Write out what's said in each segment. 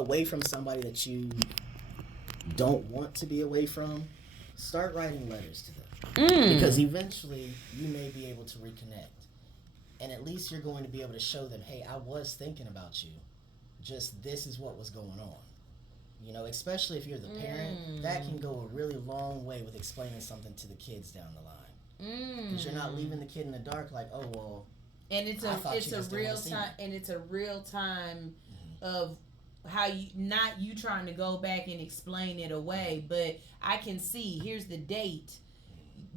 away from somebody that you don't want to be away from, start writing letters to them. Because eventually you may be able to reconnect. And at least you're going to be able to show them, hey, I was thinking about you. Just this is what was going on. You know, especially if you're the parent, that can go a really long way with explaining something to the kids down the line. Because you're not leaving the kid in the dark like, oh, well, and it's a real time, and it's a real time of how you trying to go back and explain it away, but I can see here's the date.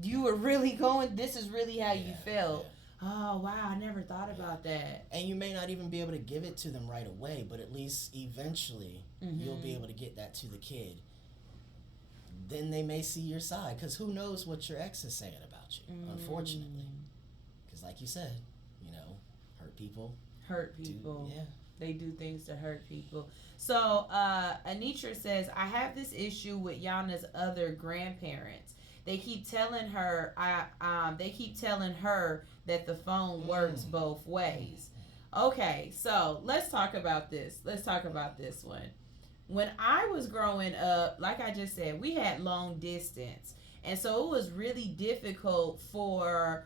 You were really going, this is really how you felt. Oh, wow, I never thought about that. And you may not even be able to give it to them right away, but at least eventually you'll be able to get that to the kid. Then they may see your side, because who knows what your ex is saying about you, unfortunately. Because like you said, you know, hurt people. They do things to hurt people. So Anitra says, I have this issue with Yana's other grandparents. They keep telling her that the phone works both ways. Okay, so let's talk about this. Let's talk about this one. When I was growing up, like I just said, we had long distance. And so it was really difficult for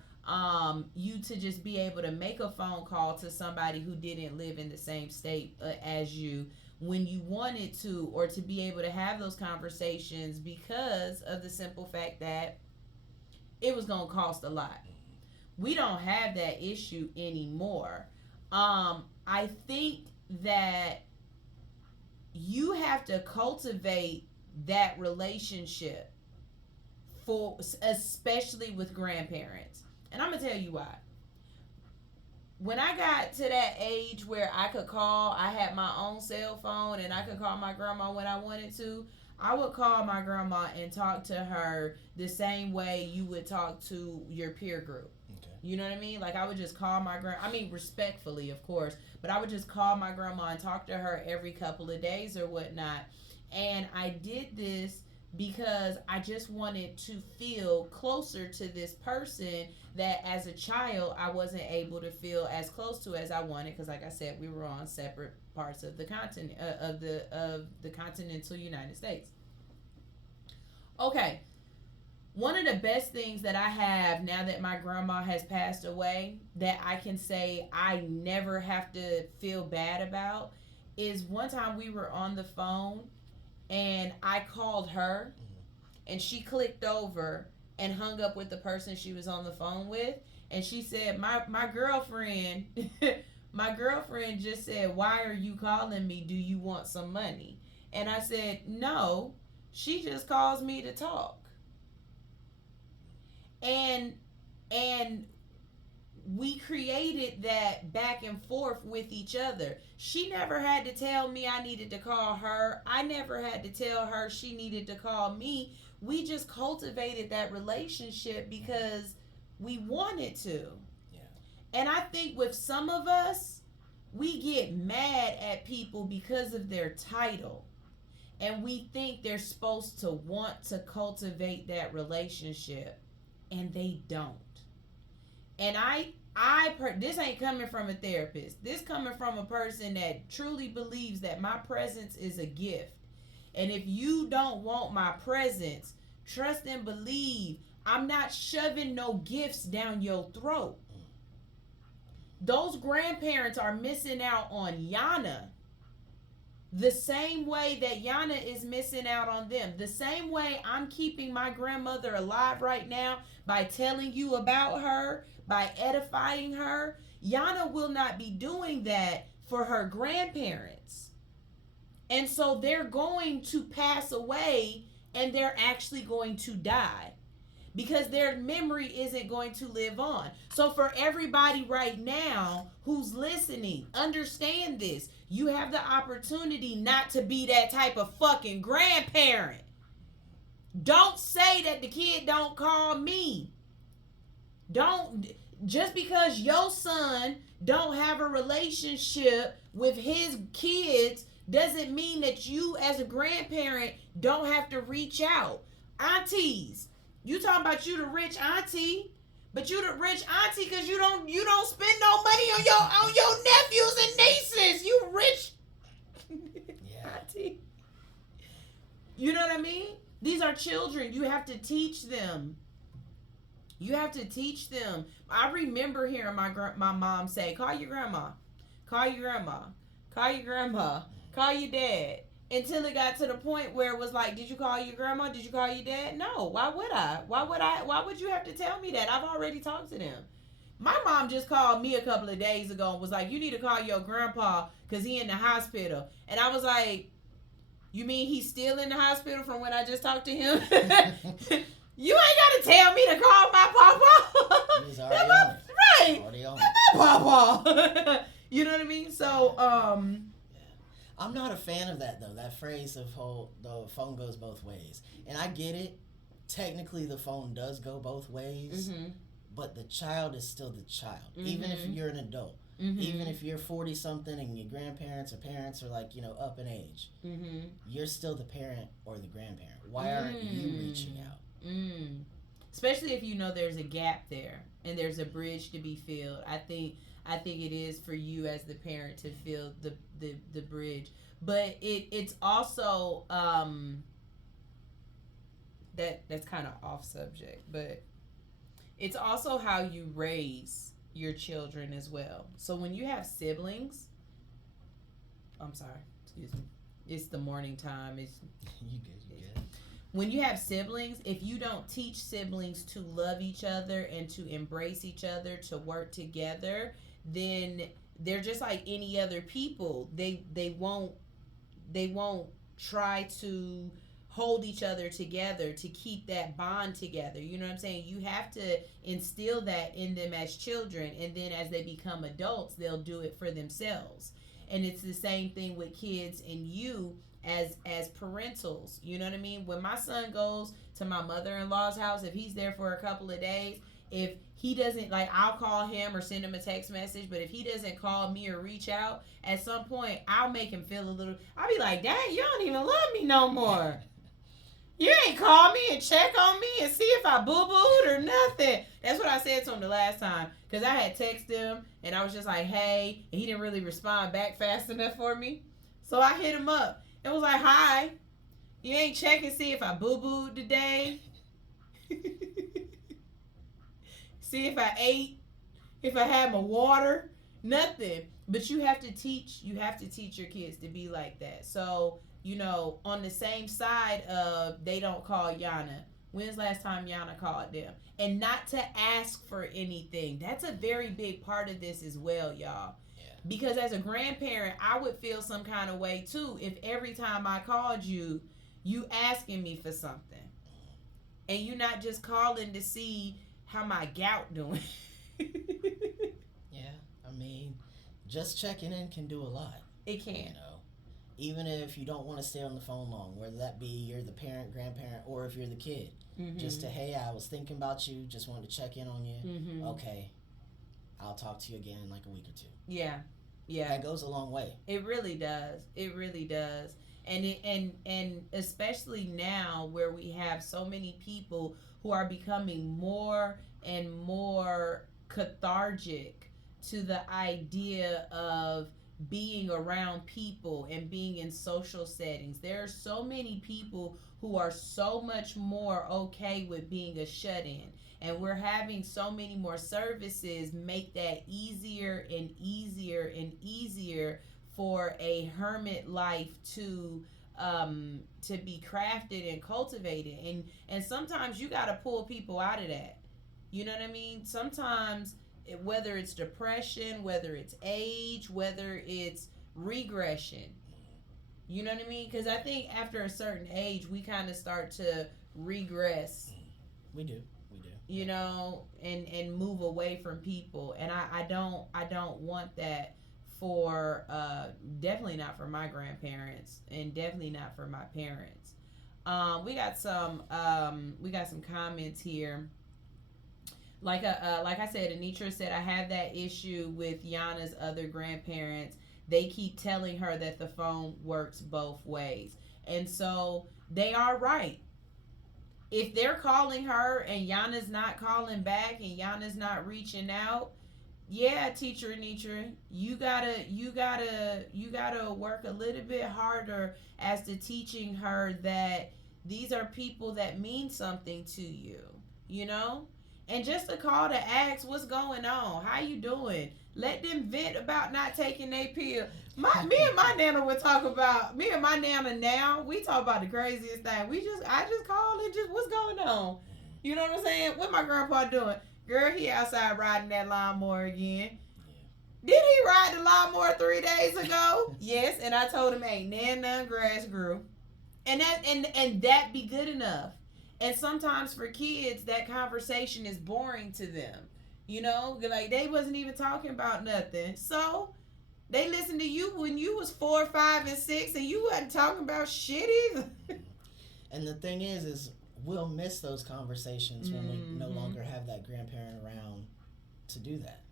you to just be able to make a phone call to somebody who didn't live in the same state as you when you wanted to, or to be able to have those conversations, because of the simple fact that it was going to cost a lot. We don't have that issue anymore. I think that you have to cultivate that relationship, especially with grandparents. And I'm going to tell you why. When I got to that age where I could call, I had my own cell phone and I could call my grandma when I wanted to, I would call my grandma and talk to her the same way you would talk to your peer group. Okay. You know what I mean? Like, I would just call my respectfully, of course, but I would just call my grandma and talk to her every couple of days or whatnot. And I did this because I just wanted to feel closer to this person that as a child I wasn't able to feel as close to as I wanted, because like I said, we were on separate parts of the continent of the continental United States. Okay, one of the best things that I have now that my grandma has passed away that I can say I never have to feel bad about is one time we were on the phone and I called her and she clicked over and hung up with the person she was on the phone with, and she said, my girlfriend my girlfriend just said, why are you calling me? Do you want some money? And I said, no, she just calls me to talk. And we created that back and forth with each other. She never had to tell me I needed to call her. I never had to tell her she needed to call me. We just cultivated that relationship because we wanted to. Yeah. And I think with some of us, we get mad at people because of their title. And we think they're supposed to want to cultivate that relationship. And they don't. And this ain't coming from a therapist. This coming from a person that truly believes that my presence is a gift. And if you don't want my presence, trust and believe I'm not shoving no gifts down your throat. Those grandparents are missing out on Yana the same way that Yana is missing out on them. The same way I'm keeping my grandmother alive right now by telling you about her, by edifying her. Yana will not be doing that for her grandparents. And so they're going to pass away and they're actually going to die because their memory isn't going to live on. So for everybody right now who's listening, understand this. You have the opportunity not to be that type of fucking grandparent. Don't say that the kid don't call me. Just because your son don't have a relationship with his kids doesn't mean that you as a grandparent don't have to reach out. Aunties, you talking about you the rich auntie, but you the rich auntie because you don't spend no money on your nephews and nieces. You rich. Auntie. You know what I mean? These are children. You have to teach them. You have to teach them. I remember hearing my mom say, "Call your grandma, call your grandma, call your grandma, call your dad." Until it got to the point where it was like, "Did you call your grandma? Did you call your dad?" No. Why would I? Why would you have to tell me that? I've already talked to them. My mom just called me a couple of days ago and was like, "You need to call your grandpa because he in the hospital." And I was like, "You mean he's still in the hospital from when I just talked to him?" You ain't got to tell me to call my papa. He's already on it. Right. Already on it. My papa. You know what I mean? So, I'm not a fan of that, though. That phrase of the phone goes both ways. And I get it. Technically, the phone does go both ways. Mm-hmm. But the child is still the child. Mm-hmm. Even if you're an adult. Mm-hmm. Even if you're 40-something and your grandparents or parents are like, up in age. Mm-hmm. You're still the parent or the grandparent. Why aren't you reaching out? Especially if you know there's a gap there and there's a bridge to be filled. I think it is for you as the parent to fill the bridge, but it's also that's kind of off subject, but it's also how you raise your children as well. So when you have siblings, I'm sorry, excuse me, it's the morning time. It's you good. When you have siblings, if you don't teach siblings to love each other and to embrace each other, to work together, then they're just like any other people. They won't try to hold each other together to keep that bond together. You know what I'm saying? You have to instill that in them as children, and then as they become adults, they'll do it for themselves. And it's the same thing with kids and you as parentals. You know what I mean? When my son goes to my mother-in-law's house, if he's there for a couple of days, if he doesn't, like, I'll call him or send him a text message, but if he doesn't call me or reach out, at some point I'll make him feel a little, I'll be like, "Dang, you don't even love me no more. You ain't call me and check on me and see if I boo-booed or nothing." That's what I said to him the last time, because I had texted him and I was just like, "Hey," and he didn't really respond back fast enough for me. So I hit him up. It was like, "Hi, you ain't checking see if I boo-booed today? See if I ate, if I had my water, nothing." But you have to teach your kids to be like that. So, on the same side of they don't call Yana. When's the last time Yana called them? And not to ask for anything. That's a very big part of this as well, y'all. Because as a grandparent, I would feel some kind of way too if every time I called you asking me for something. And you not just calling to see how my gout doing. Yeah, I mean, just checking in can do a lot. It can. Even if you don't want to stay on the phone long, whether that be you're the parent, grandparent, or if you're the kid. Mm-hmm. Just to, "Hey, I was thinking about you, just wanted to check in on you." Mm-hmm. Okay, I'll talk to you again in like a week or two. Yeah. That goes a long way. It really does. It really does. And especially now where we have so many people who are becoming more and more cathartic to the idea of being around people and being in social settings. There are so many people who are so much more okay with being a shut-in. And we're having so many more services make that easier and easier and easier for a hermit life to be crafted and cultivated. And sometimes you got to pull people out of that. You know what I mean? Sometimes, whether it's depression, whether it's age, whether it's regression. You know what I mean? Because I think after a certain age, we kind of start to regress. We do. And move away from people. And I don't want that for definitely not for my grandparents and definitely not for my parents. We got some comments here. Like I said, Anitra said, "I have that issue with Yana's other grandparents. They keep telling her that the phone works both ways." And so they are right. If they're calling her and Yana's not calling back and Yana's not reaching out, yeah, teacher Anitra, you gotta work a little bit harder as to teaching her that these are people that mean something to you, you know? And just a call to ask what's going on, how you doing? Let them vent about not taking their pill. Me and my nana would talk about me and my nana now. We talk about the craziest thing. I just call and just what's going on. You know what I'm saying? What my grandpa doing? Girl, he outside riding that lawnmower again. Did he ride the lawnmower 3 days ago? Yes, and I told him ain't none grass grew. And that be good enough. And sometimes for kids that conversation is boring to them. You know, like they wasn't even talking about nothing. So they listened to you when you was 4, 5, and 6 and you wasn't talking about shit either. And the thing is we'll miss those conversations when we no longer have that grandparent around to do that.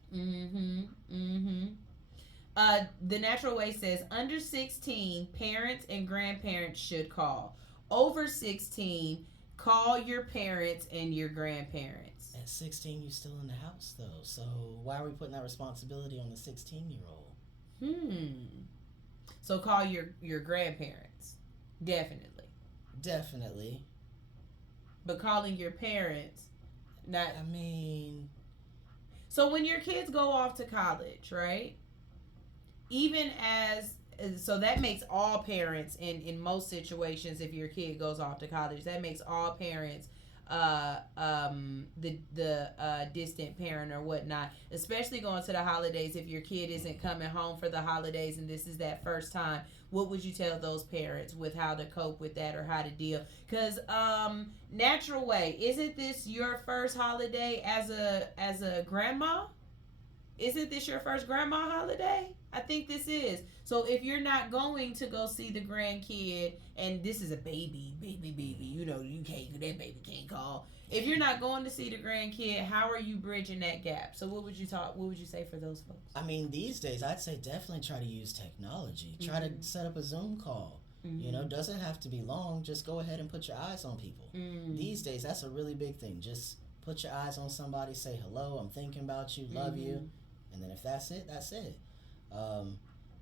The Natural Way says under 16, parents and grandparents should call. Over 16, call your parents and your grandparents. At 16, you're still in the house though, so why are we putting that responsibility on the 16-year-old? So call your grandparents, definitely. But calling your parents, not. I mean. So when your kids go off to college, right? Even so that makes all parents in most situations, if your kid goes off to college, that makes all parents the distant parent or whatnot, especially going to the holidays. If your kid isn't coming home for the holidays and this is that first time, what would you tell those parents with how to cope with that or how to deal? Because Natural Way, isn't this your first holiday as a grandma? Isn't this your first grandma holiday? I think this is. So if you're not going to go see the grandkid, and this is a baby, you know, that baby can't call. If you're not going to see the grandkid, how are you bridging that gap? So what would you say for those folks? I mean, these days, I'd say definitely try to use technology. Try to set up a Zoom call. You know, doesn't have to be long. Just go ahead and put your eyes on people. These days, that's a really big thing. Just put your eyes on somebody, say hello, I'm thinking about you, love you. And then if that's it, that's it.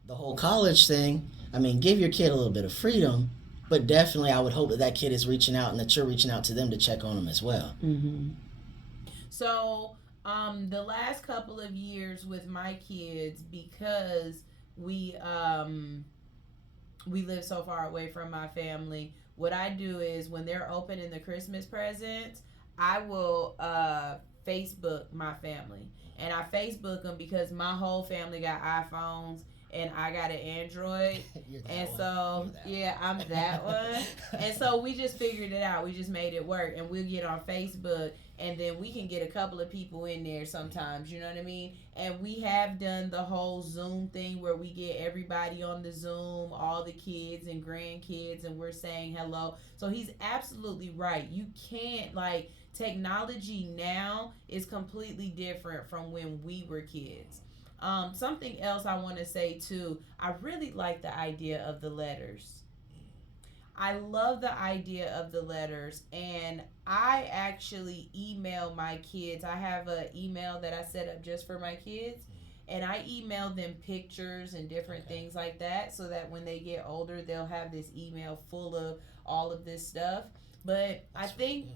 The whole college thing, I mean, give your kid a little bit of freedom, but definitely I would hope that kid is reaching out and that you're reaching out to them to check on them as well. So the last couple of years with my kids, because we live so far away from my family, what I do is when they're opening the Christmas presents, I will Facebook my family. And I Facebook them because my whole family got iPhones and I got an Android. And so, yeah, I'm that one. And so we just figured it out. We just made it work. And we'll get on Facebook and then we can get a couple of people in there sometimes. You know what I mean? And we have done the whole Zoom thing where we get everybody on the Zoom, all the kids and grandkids, and we're saying hello. So he's absolutely right. You can't, like, technology now is completely different from when we were kids. Something else I want to say too, I really like the idea of the letters. I love the idea of the letters, and I actually email my kids. I have an email that I set up just for my kids, and I email them pictures and different things like that so that when they get older, they'll have this email full of all of this stuff. But I think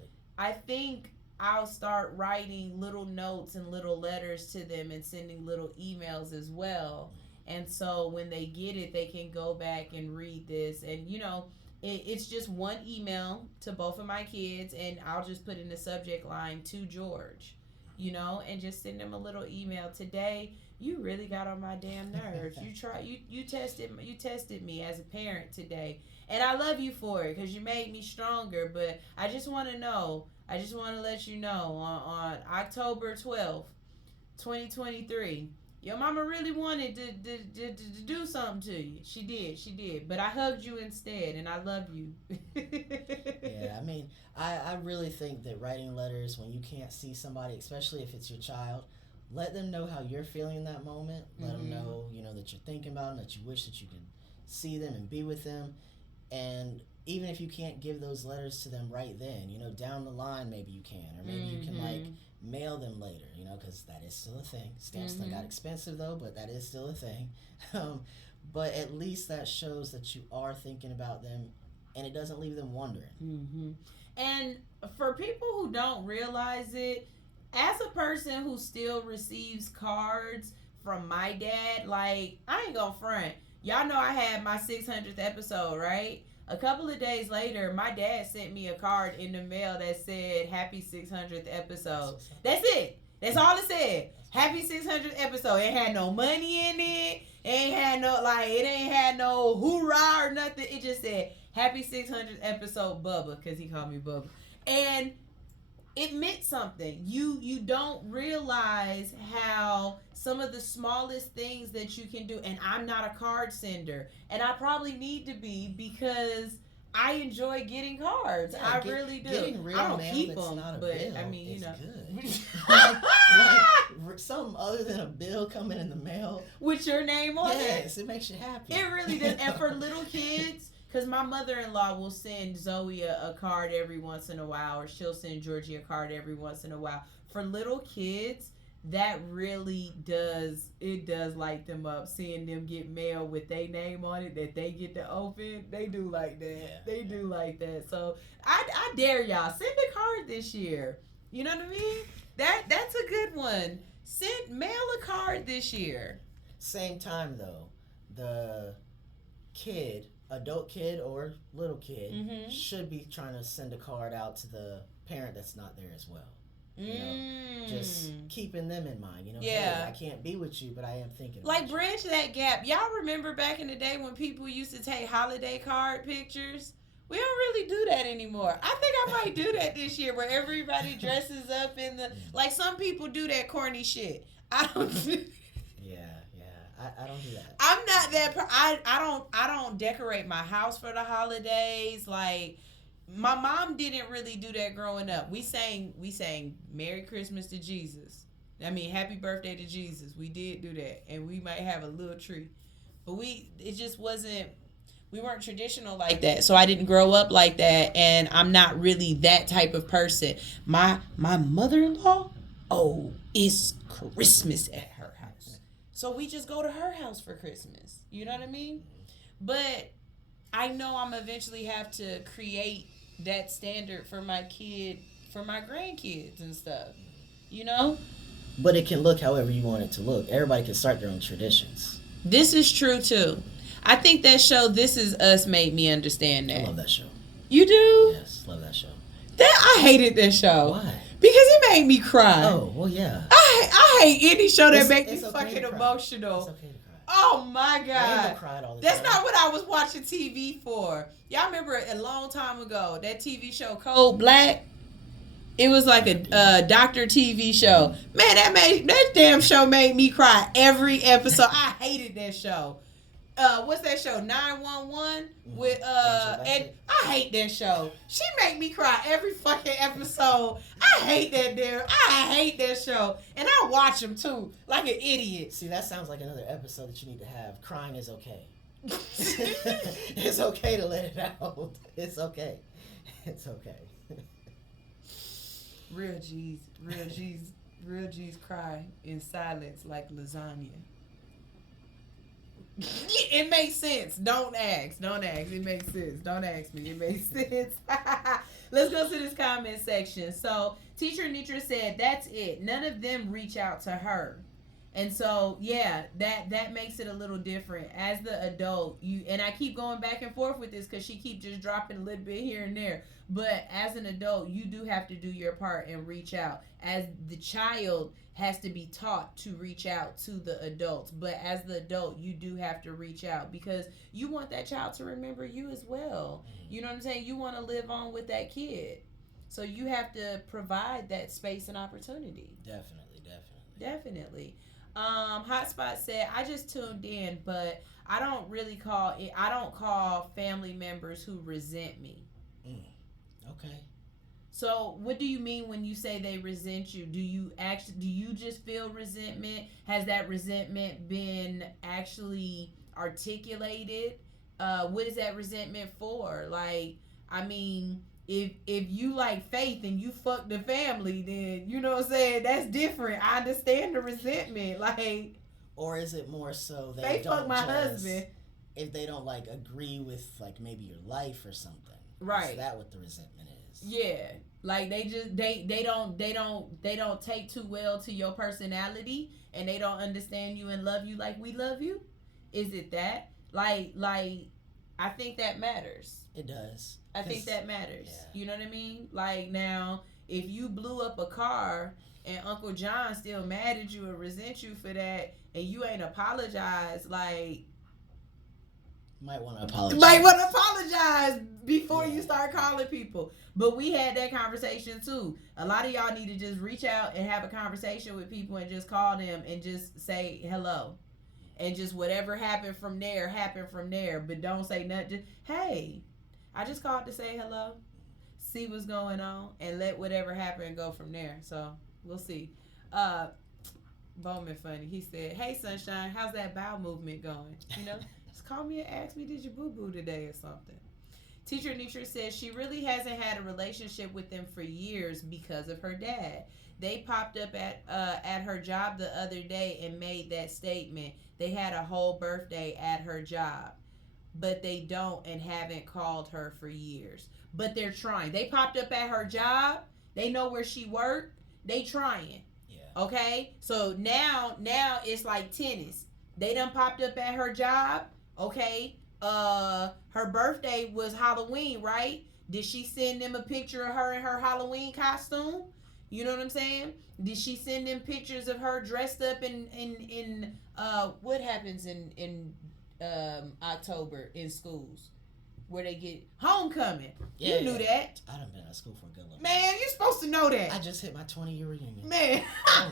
I'll start writing little notes and little letters to them and sending little emails as well. And so when they get it, they can go back and read this. And, you know, it's just one email to both of my kids, and I'll just put in the subject line, to George, you know, and just send them a little email. Today, you really got on my damn nerves. You tested me as a parent today. And I love you for it because you made me stronger. But I just want to let you know on October 12th, 2023, your mama really wanted to do something to you. She did. But I hugged you instead, and I love you. Yeah, I mean, I really think that writing letters when you can't see somebody, especially if it's your child, let them know how you're feeling in that moment. Let them know, you know, that you're thinking about them, that you wish that you could see them and be with them. And even if you can't give those letters to them right then, you know, down the line maybe you can, or maybe you can like mail them later, you know, because that is still a thing. Stamps got expensive though, but that is still a thing. But at least that shows that you are thinking about them, and it doesn't leave them wondering. And for people who don't realize it, as a person who still receives cards from my dad, like, I ain't gonna front. Y'all know I had my 600th episode, right? A couple of days later, my dad sent me a card in the mail that said, "Happy 600th episode." That's it. That's all it said. Happy 600th episode. It had no money in it. It ain't had no hoorah or nothing. It just said, "Happy 600th episode, Bubba," because he called me Bubba. And it meant something. You don't realize how some of the smallest things that you can do, and I'm not a card sender, and I probably need to be, because I enjoy getting cards. Yeah, I really do. Getting real I don't mail keep that's them, not a but bill I mean, you know, good. like something other than a bill coming in the mail with your name on it. Yes, it makes you happy. It really does. And for little kids, because my mother-in-law will send Zoe a card every once in a while, or she'll send Georgie a card every once in a while. For little kids, that really does light them up, seeing them get mail with their name on it that they get to open. They do like that. Yeah, they do like that. So I dare y'all, send a card this year. You know what I mean? That's a good one. Mail a card this year. Same time though, the adult kid or little kid, should be trying to send a card out to the parent that's not there as well. You know, just keeping them in mind. You know, yeah. Hey, I can't be with you, but I am thinking. Like, bridge that gap. Y'all remember back in the day when people used to take holiday card pictures? We don't really do that anymore. I think I might do that this year, where everybody dresses up in the, like, some people do that corny shit. I don't do. I don't do that. I'm not that. I don't decorate my house for the holidays. Like, my mom didn't really do that growing up. We sang Merry Christmas to Jesus. I mean, Happy Birthday to Jesus. We did do that, and we might have a little tree, but it just wasn't. We weren't traditional like that, so I didn't grow up like that, and I'm not really that type of person. My mother-in-law, it's Christmas at her house, so we just go to her house for Christmas. You know what I mean? But I know I'm eventually have to create that standard for my kid, for my grandkids and stuff. You know? But it can look however you want it to look. Everybody can start their own traditions. This is true too. I think that show This Is Us made me understand that. I love that show. You do? Yes, love that show. I hated that show. Why? Because it made me cry. Oh, well, yeah. I hate any show that makes me okay fucking emotional. It's okay to cry. Oh my God. I cried all the That's time. not what I was watching TV for. Y'all remember a long time ago, that TV show Cold Black? It was like a doctor TV show. Man, that damn show made me cry every episode. I hated that show. What's that show? 911 with and I hate that show. She make me cry every fucking episode. I hate that show, and I watch them too, like an idiot. See, that sounds like another episode that you need to have. Crying is okay. It's okay to let it out. It's okay. It's okay. Real G's cry in silence like lasagna. It makes sense. Don't ask. It makes sense. Don't ask me. It makes sense. Let's go to this comment section. So, Teacher Nitra said, that's it. None of them reach out to her. And so, yeah, that makes it a little different. As the adult, and I keep going back and forth with this because she keep just dropping a little bit here and there. But as an adult, you do have to do your part and reach out. As the child has to be taught to reach out to the adults. But as the adult, you do have to reach out because you want that child to remember you as well. You know what I'm saying? You want to live on with that kid. So you have to provide that space and opportunity. Definitely. Hotspot said, I just tuned in, but I don't call family members who resent me. Okay. So what do you mean when you say they resent you? Do you just feel resentment? Has that resentment been actually articulated what is that resentment for? Like, I mean, if you like Faith and you fuck the family, then you know what I'm saying, that's different. I understand the resentment. Like, or is it more so they Faith don't fuck my just, husband. if they don't like agree with like maybe your life or something? Right. Is that what the resentment is? Yeah. Like they just they don't take too well to your personality, and they don't understand you and love you like we love you. Is it that? Like I think that matters. It does. I think that matters. Yeah. You know what I mean? Like, now, if you blew up a car and Uncle John still mad at you and resent you for that, and you ain't apologized, like, might want to apologize. Before you start calling people. But we had that conversation too. A lot of y'all need to just reach out and have a conversation with people and just call them and just say hello. And just whatever happened from there. But don't say nothing. Just, hey, I just called to say hello, see what's going on, and let whatever happen go from there. So we'll see. Bowman funny. He said, "Hey Sunshine, how's that bowel movement going? You know, just call me and ask me, did you boo boo today or something?" Teacher Nitra says she really hasn't had a relationship with them for years because of her dad. They popped up at her job the other day and made that statement. They had a whole birthday at her job, but they don't and haven't called her for years. But they're trying. They popped up at her job. They know where she worked. They trying. Yeah. Okay? So now it's like tennis. They done popped up at her job. Okay? Her birthday was Halloween, right? Did she send them a picture of her in her Halloween costume? You know what I'm saying? Did she send them pictures of her dressed up in what happens in October in schools where they get homecoming? Yeah, you knew that. I done been out of school for a good long time. Man, you're supposed to know that. I just hit my 20-year reunion. Man. Oh,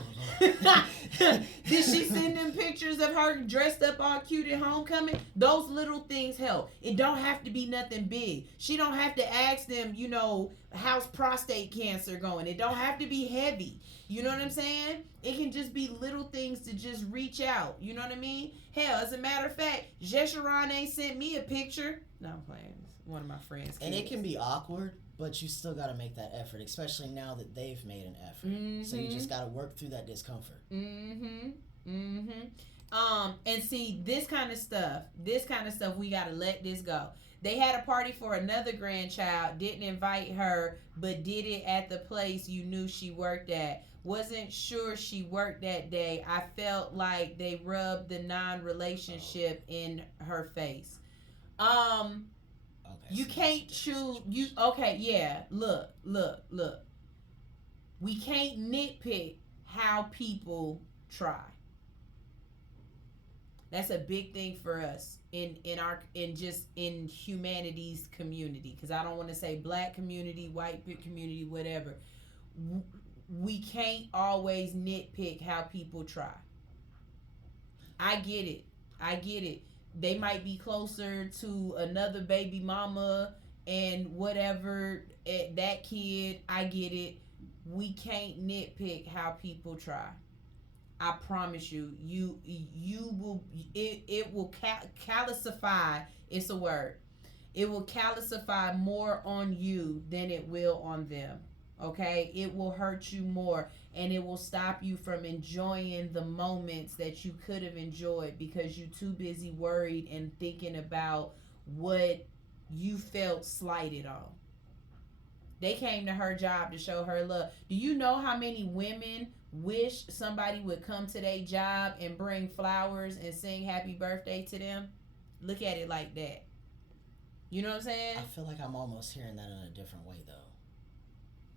Did she send them pictures of her dressed up all cute at homecoming? Those little things help. It don't have to be nothing big. She don't have to ask them, you know, how's prostate cancer going. It don't have to be heavy. You know what I'm saying? It can just be little things to just reach out. You know what I mean? Hell, as a matter of fact, Jesharon ain't sent me a picture. No, I'm playing. One of my friends. And it can be awkward, but you still got to make that effort, especially now that they've made an effort. Mm-hmm. So you just got to work through that discomfort. Mm-hmm. And see, this kind of stuff, we got to let this go. They had a party for another grandchild, didn't invite her, but did it at the place you knew she worked at. Wasn't sure she worked that day. I felt like they rubbed the non-relationship in her face. Okay, you so can't choose. Look. We can't nitpick how people try. That's a big thing for us in humanity's community. Because I don't want to say black community, white community, whatever. We can't always nitpick how people try. I get it. They might be closer to another baby mama and whatever, that kid. I get it. We can't nitpick how people try. I promise you, you will. It will calcify. It's a word. It will calcify more on you than it will on them. Okay, it will hurt you more, and it will stop you from enjoying the moments that you could have enjoyed because you're too busy worried and thinking about what you felt slighted on. They came to her job to show her love. Do you know how many women wish somebody would come to their job and bring flowers and sing happy birthday to them? Look at it like that. You know what I'm saying? I feel like I'm almost hearing that in a different way, though.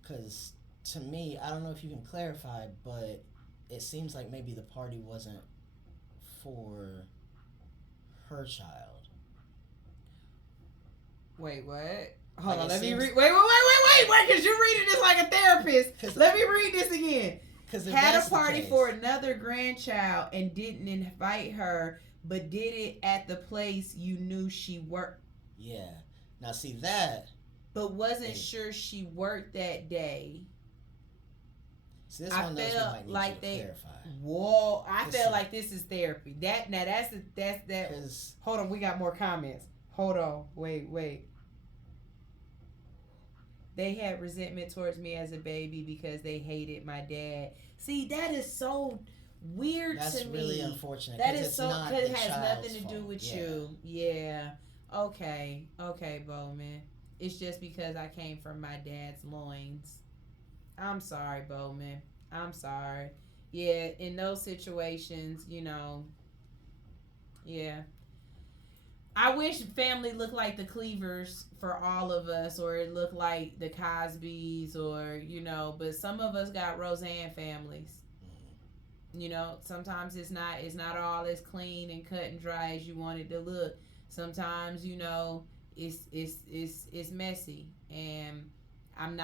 Because to me, I don't know if you can clarify, but it seems like maybe the party wasn't for her child. Wait, what? Hold on, let me read. Wait, because you're reading this like a therapist. Let me read this again. Had a party for another grandchild and didn't invite her, but did it at the place you knew she worked. Yeah. Now see that. But wasn't sure she worked that day. So this one felt like they clarify. Whoa! I feel like this is therapy. That's that. Hold on, we got more comments. Hold on. Wait. They had resentment towards me as a baby because they hated my dad. See, that is so weird That's to me. really unfortunate. That is it's so not because the it has child's nothing to do fault. with Yeah. you. Yeah. Okay, Bowman. It's just because I came from my dad's loins. I'm sorry, Bowman. I'm sorry. Yeah, in those situations, yeah. I wish family looked like the Cleavers for all of us, or it looked like the Cosbys, or but some of us got Roseanne families. Sometimes it's not all as clean and cut and dry as you want it to look. Sometimes it's messy, and I'm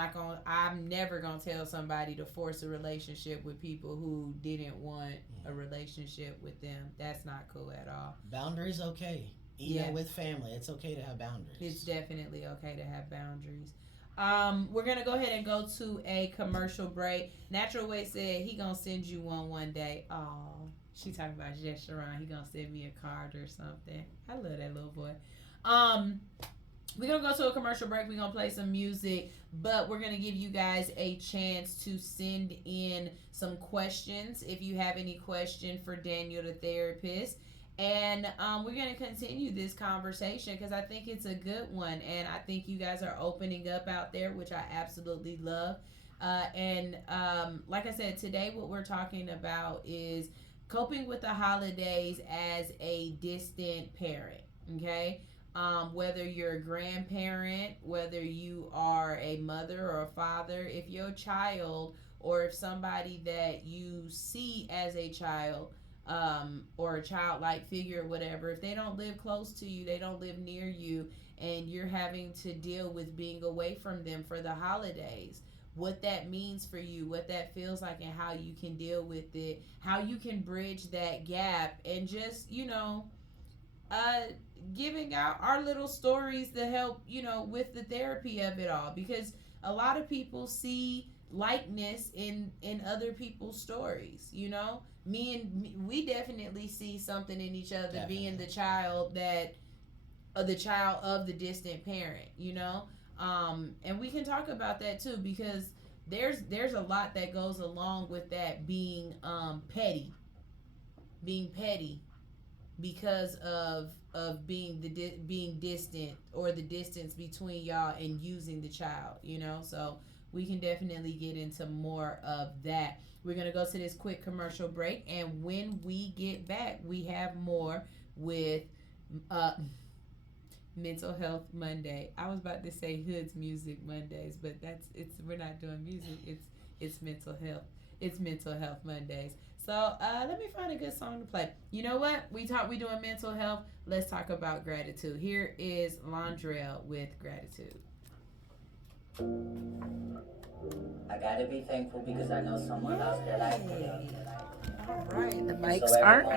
never gonna tell somebody to force a relationship with people who didn't want a relationship with them. That's not cool at all. Boundaries okay. Even with family, it's okay to have boundaries. It's definitely okay to have boundaries. We're gonna go ahead and go to a commercial break. Natural Way said he gonna send you one day. Oh, she talking about Jess Sharon. He gonna send me a card or something. I love that little boy. We're gonna go to a commercial break. We're gonna play some music, but we're gonna give you guys a chance to send in some questions if you have any question for Daniel the therapist. And we're going to continue this conversation because I think it's a good one. And I think you guys are opening up out there, which I absolutely love. And like I said, today what we're talking about is coping with the holidays as a distant parent. Okay? Whether you're a grandparent, whether you are a mother or a father, if your child or if somebody that you see as a child or a childlike figure or whatever, if they don't live close to you, they don't live near you, and you're having to deal with being away from them for the holidays, what that means for you, what that feels like, and how you can deal with it, how you can bridge that gap, and just, giving out our little stories to help, with the therapy of it all, because a lot of people see likeness in other people's stories. We definitely see something in each other, definitely. Being the child of the distant parent, and we can talk about that too, because there's a lot that goes along with that, being petty because of being distant, or the distance between y'all, and using the child, so we can definitely get into more of that. We're going to go to this quick commercial break, and when we get back, we have more with Mental Health Monday. I was about to say Hood's Music Mondays, but we're not doing music. It's mental health. It's Mental Health Mondays. So let me find a good song to play. You know what? We doing mental health. Let's talk about gratitude. Here is Londrell with Gratitude. I gotta be thankful because I know someone lost their life. All right, the mics aren't